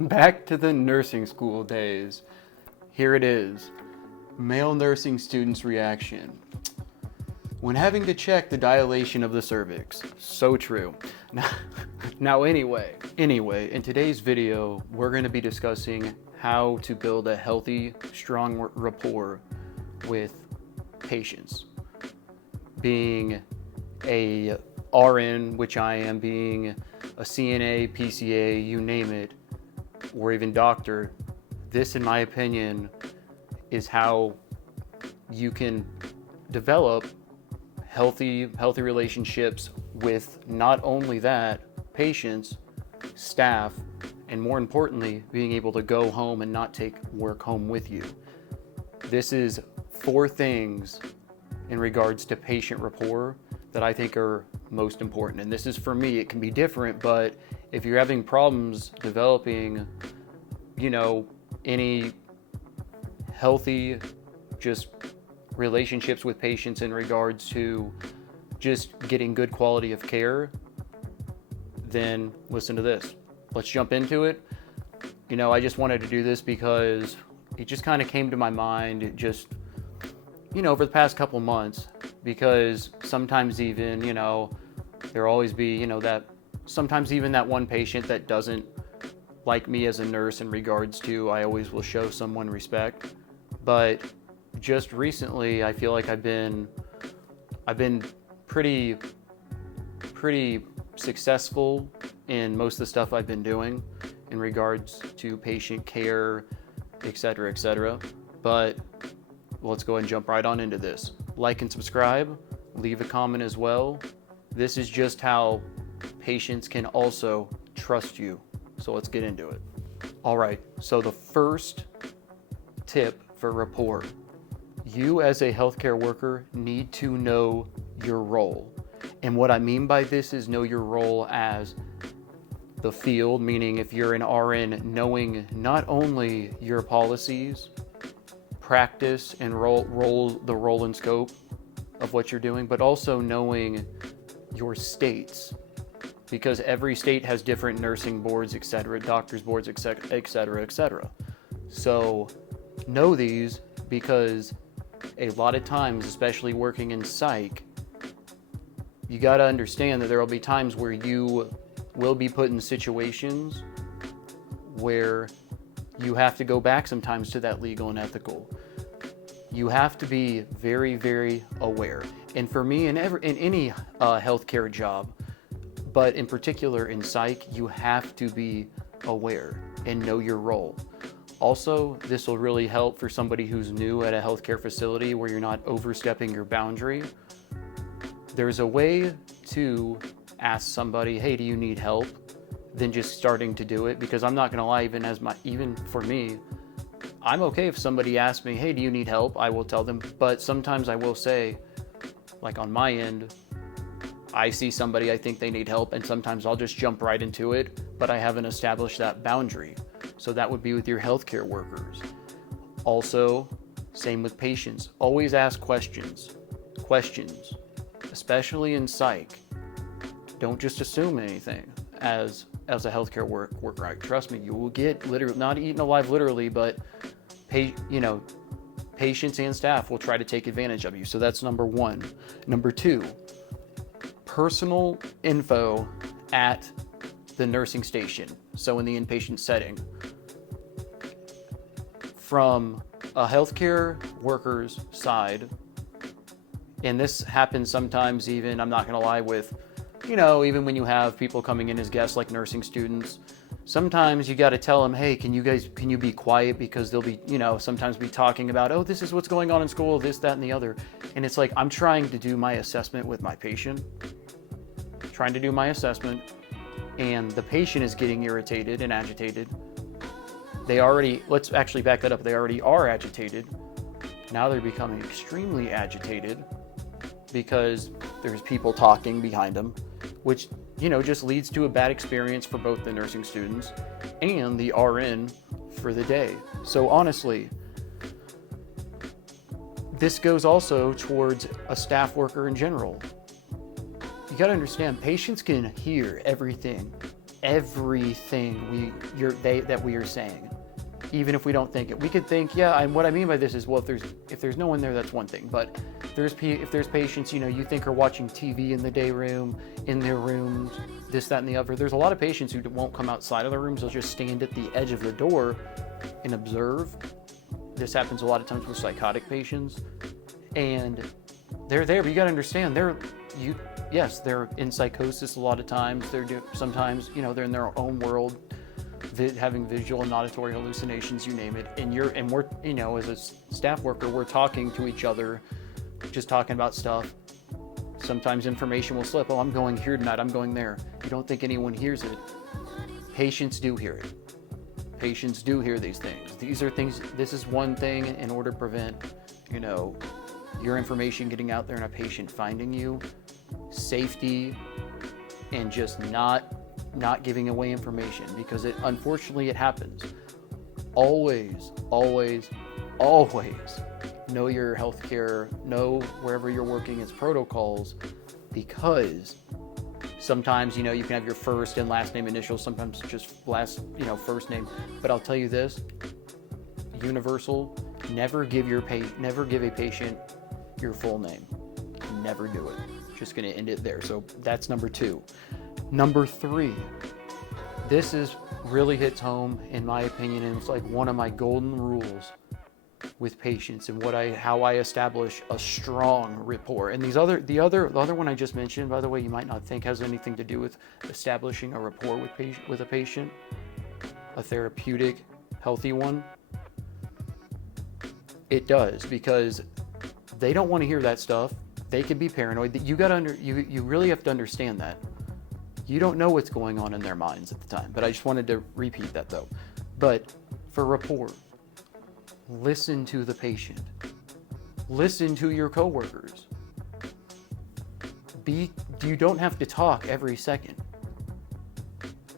Back to the nursing school days. Here it is. Male nursing students' reaction. When having to check the dilation of the cervix. So true. Now anyway, in today's video, we're going to be discussing how to build a healthy, strong rapport with patients. Being a RN, which I am, being a CNA, PCA, you name it, or even doctor, this, in my opinion, is how you can develop healthy relationships with not only that, patients, staff, and more importantly, being able to go home and not take work home with you. This is 4 things in regards to patient rapport that I think are most important. And this is, for me, it can be different, but if you're having problems developing, any healthy just relationships with patients in regards to just getting good quality of care, then listen to this. Let's jump into it. I just wanted to do this because it just kind of came to my mind just, over the past couple months, because sometimes even, there'll always be, that sometimes even that one patient that doesn't like me as a nurse in regards to, I always will show someone respect. But just recently, I feel like I've been pretty successful in most of the stuff I've been doing in regards to patient care, etc., etc. But let's go ahead and jump right on into this. Like and subscribe, leave a comment as well. This is just how patients can also trust you. So let's get into it. All right, so the first tip for rapport. You as a healthcare worker need to know your role. And what I mean by this is know your role as the field, meaning if you're an RN, knowing not only your policies, practice and the role and scope of what you're doing, but also knowing your states, because every state has different nursing boards, etc., doctors boards, etc., etc. So know these, because a lot of times, especially working in psych, you got to understand that there will be times where you will be put in situations where you have to go back sometimes to that legal and ethical. You have to be very, very aware. And for me, in any healthcare job, but in particular in psych, you have to be aware and know your role. Also, this will really help for somebody who's new at a healthcare facility where you're not overstepping your boundary. There's a way to ask somebody, hey, do you need help? Than just starting to do it, because I'm not gonna lie, even for me, I'm okay if somebody asks me, hey, do you need help? I will tell them, but sometimes I will say, like on my end, I see somebody, I think they need help, and sometimes I'll just jump right into it, but I haven't established that boundary. So that would be with your healthcare workers. Also, same with patients. Always ask questions, especially in psych. Don't just assume anything as a healthcare worker. Trust me, you will get literally, not eaten alive literally, but patients and staff will try to take advantage of you. So that's number 1. Number 2, personal info at the nursing station. So in the inpatient setting, from a healthcare worker's side, and this happens sometimes even, I'm not gonna lie, with, even when you have people coming in as guests like nursing students, sometimes you gotta tell them, hey, can you be quiet, because they'll be, sometimes be talking about, oh, this is what's going on in school, this, that, and the other. And it's like, I'm trying to do my assessment with my patient, and the patient is getting irritated and agitated. Let's actually back that up. They already are agitated. Now they're becoming extremely agitated because there's people talking behind them, which, just leads to a bad experience for both the nursing students and the RN for the day. So honestly, this goes also towards a staff worker in general. You got to understand, patients can hear everything everything that we are saying, even if we don't think it. We could think, yeah, and what I mean by this is, well, if there's no one there, that's one thing. But if there's patients, you think are watching TV in the day room, in their rooms, this, that, and the other. There's a lot of patients who won't come outside of the rooms. They'll just stand at the edge of the door and observe. This happens a lot of times with psychotic patients, and they're there. But you got to understand, they're in psychosis a lot of times. Sometimes they're in their own world, having visual and auditory hallucinations, you name it. And we're as a staff worker, we're talking to each other, just talking about stuff. Sometimes information will slip. Oh, I'm going here tonight. I'm going there. You don't think anyone hears it. Patients do hear it. Patients do hear these things. These are things. This is one thing in order to prevent, your information getting out there and a patient finding you. Safety, and just not giving away information, because unfortunately it happens. Always know your healthcare, know wherever you're working its protocols, because sometimes you can have your first and last name initials, sometimes just first name. But I'll tell you this, universal, never give a patient your full name. Never do it. Just going to end it there. So that's number 2. Number 3, this really hits home in my opinion, and it's like one of my golden rules with patients, and how I establish a strong rapport. And the other one I just mentioned, by the way, you might not think has anything to do with establishing a rapport with a patient, a therapeutic, healthy one. It does, because they don't want to hear that stuff. They can be paranoid. You really have to understand that. You don't know what's going on in their minds at the time. But I just wanted to repeat that though. But for rapport, listen to the patient. Listen to your coworkers. You don't have to talk every second.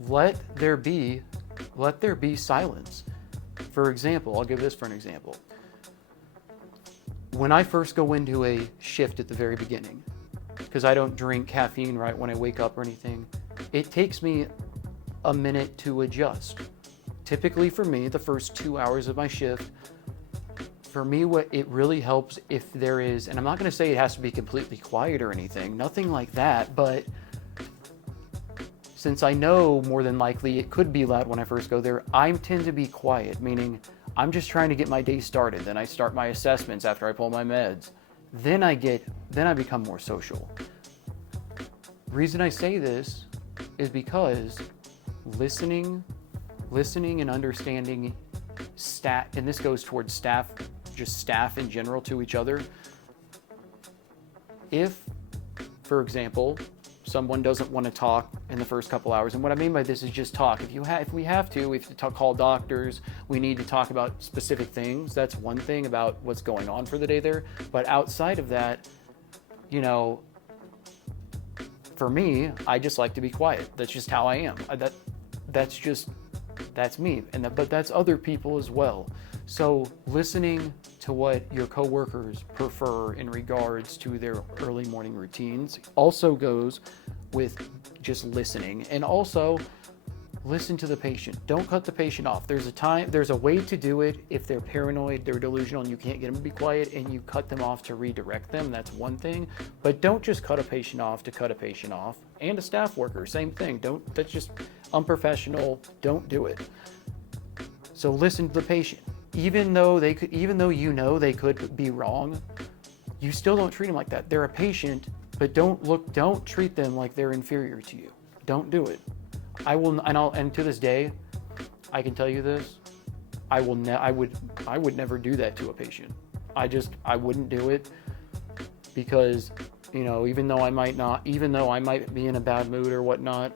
Let there be silence. For example, I'll give this for an example. When I first go into a shift at the very beginning, because I don't drink caffeine right when I wake up or anything, it takes me a minute to adjust. Typically for me, the first 2 hours of my shift, for me, what it really helps if there is, and I'm not going to say it has to be completely quiet or anything, nothing like that, but since I know more than likely it could be loud when I first go there, I tend to be quiet, meaning I'm just trying to get my day started. Then I start my assessments after I pull my meds. Then I become more social. Reason I say this is because listening and understanding and this goes towards staff in general to each other. If, for example, someone doesn't want to talk in the first couple hours, and what I mean by this is just talk. If we have to call doctors, we need to talk about specific things. That's one thing about what's going on for the day there. But outside of that, for me, I just like to be quiet. That's just how I am. That's me. But that's other people as well. So listening to what your coworkers prefer in regards to their early morning routines also goes with just listening, and also listen to the patient. Don't cut the patient off. There's a way to do it if they're paranoid, they're delusional, and you can't get them to be quiet, and you cut them off to redirect them. That's one thing. But don't just cut a patient off to cut a patient off. And a staff worker, same thing. That's just unprofessional. Don't do it. So listen to the patient. Even though they could be wrong, you still don't treat them like that. They're a patient, but don't treat them like they're inferior to you. Don't do it. And to this day, I can tell you this, I would never do that to a patient. I wouldn't do it, because, even though I might be in a bad mood or whatnot,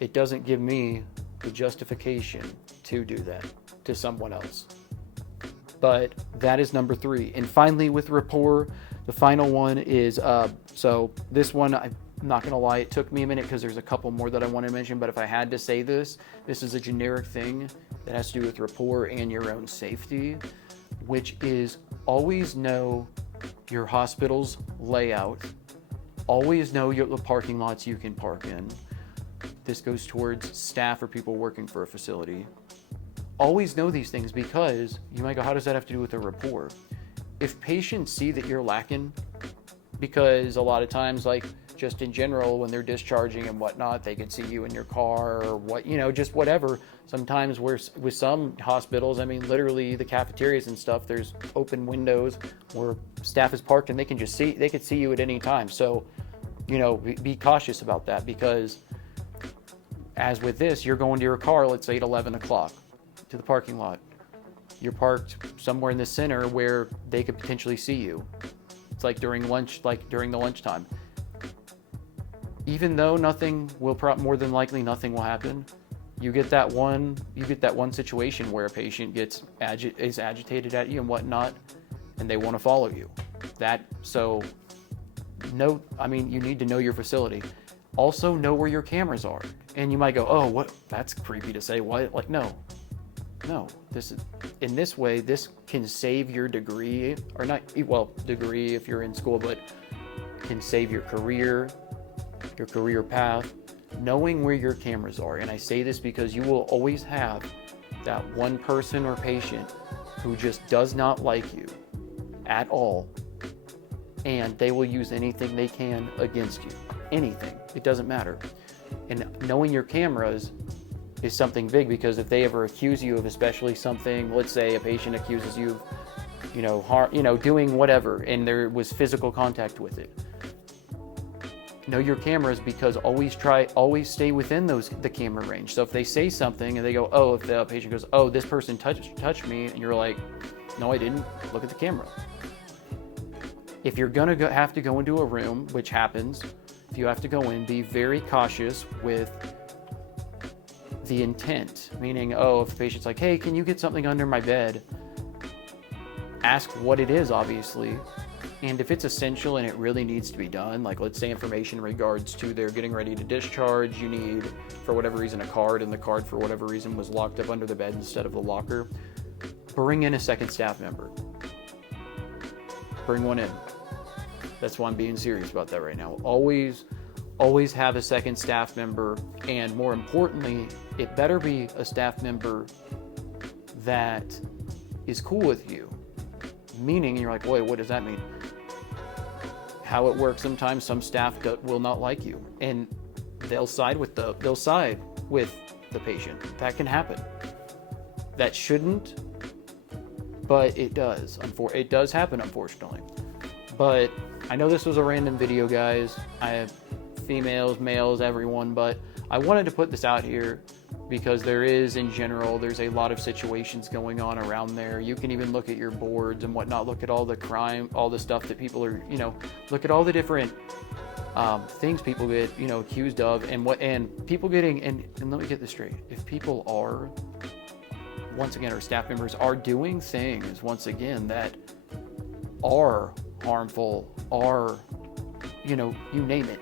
it doesn't give me the justification to do that to someone else. But that is number 3. And finally, with rapport, the final one is, so this one, I'm not going to lie, it took me a minute because there's a couple more that I want to mention, but if I had to say this is a generic thing that has to do with rapport and your own safety, which is always know your hospital's layout, always know the parking lots you can park in, this goes towards staff or people working for a facility. Always know these things, because you might go, how does that have to do with a rapport? If patients see that you're lacking, because a lot of times, like just in general, when they're discharging and whatnot, they could see you in your car or what, just whatever. Sometimes with some hospitals, I mean, literally the cafeterias and stuff, there's open windows where staff is parked and they could see you at any time. So, be cautious about that, because as with this, you're going to your car, let's say at 11 o'clock to the parking lot. You're parked somewhere in the center where they could potentially see you. It's like during lunch, like during the lunchtime. Even though more than likely nothing will happen, you get that one situation where a patient is agitated at you and whatnot, and they want to follow you. You need to know your facility. Also know where your cameras are. And you might go, oh, what? That's creepy to say. What? Like, no. In this way, this can save your degree, or not, well, degree if you're in school, but can save your career path, knowing where your cameras are. And I say this because you will always have that one person or patient who just does not like you at all, and they will use anything they can against you. Anything. It doesn't matter. And knowing your cameras is something big, because if they ever accuse you of especially something, let's say a patient accuses you of, doing whatever, and there was physical contact with it. Know your cameras, because always stay within the camera range. So if they say something and they go, oh, if the patient goes, oh, this person touched me, and you're like, no, I didn't, look at the camera. If you're gonna have to go into a room, which happens, if you have to go in, be very cautious with the intent, meaning, if the patient's like, hey, can you get something under my bed? Ask what it is, obviously. And if it's essential and it really needs to be done, like let's say information in regards to they're getting ready to discharge, you need, for whatever reason, a card, and the card for whatever reason was locked up under the bed instead of the locker, bring in a second staff member. Bring one in. That's why I'm being serious about that right now. Always have a second staff member, and more importantly, it better be a staff member that is cool with you. Meaning, you're like, wait, what does that mean? How it works, sometimes some staff will not like you, and they'll side with the patient. That can happen. That shouldn't, but it does. It does happen, unfortunately. But I know this was a random video, guys. I have females, males, everyone, but I wanted to put this out here because there's a lot of situations going on around there. You can even look at your boards and whatnot, look at all the crime, all the stuff that people are, look at all the different things people get, accused of, and people getting, and let me get this straight. If people are, once again, our staff members are doing things, once again, that are harmful, are, you name it,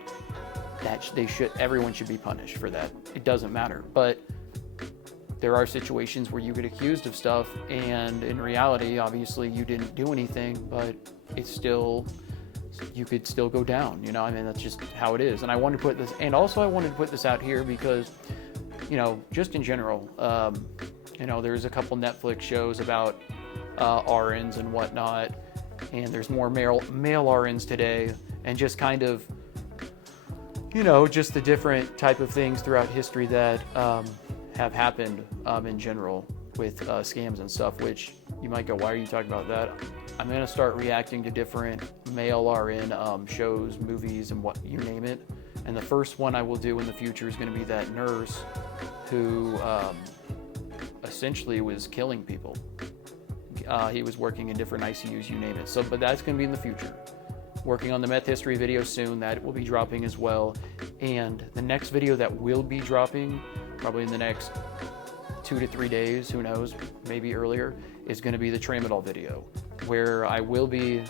that everyone should be punished for that. It doesn't matter. But there are situations where you get accused of stuff, and in reality, obviously you didn't do anything, but you could still go down, that's just how it is. And I wanted to put this out here because, just in general, there's a couple Netflix shows about RNs and whatnot, and there's more male RNs today, and just kind of, just the different type of things throughout history that have happened in general with scams and stuff, which you might go, why are you talking about that? I'm going to start reacting to different male RN shows, movies, and what you name it. And the first one I will do in the future is going to be that nurse who essentially was killing people. He was working in different ICUs, you name it. But that's going to be in the future. Working on the meth history video soon, that will be dropping as well. And the next video that will be dropping, probably in the next 2 to 3 days, who knows, maybe earlier, is going to be the tramadol video, where I will be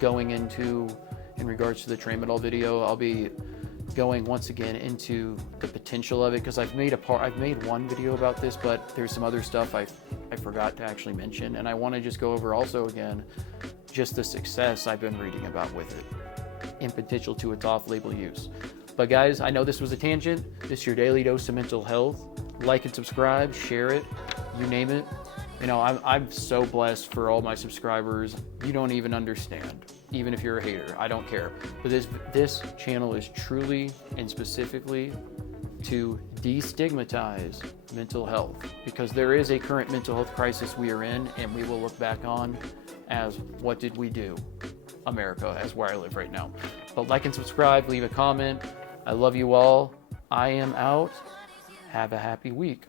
going into, in regards to the tramadol video, I'll be going once again into the potential of it, because I've made one video about this, but there's some other stuff I forgot to actually mention, and I want to just go over also again just the success I've been reading about with it in potential to its off-label use. But guys, I know this was a tangent. This is your daily dose of mental health. Like and subscribe, share it, you name it. You know, I'm so blessed for all my subscribers. You don't even understand. Even if you're a hater, I don't care. But this channel is truly and specifically to destigmatize mental health, because there is a current mental health crisis we are in, and we will look back on as what did we do, America, as where I live right now. But like and subscribe, leave a comment. I love you all. I am out. Have a happy week.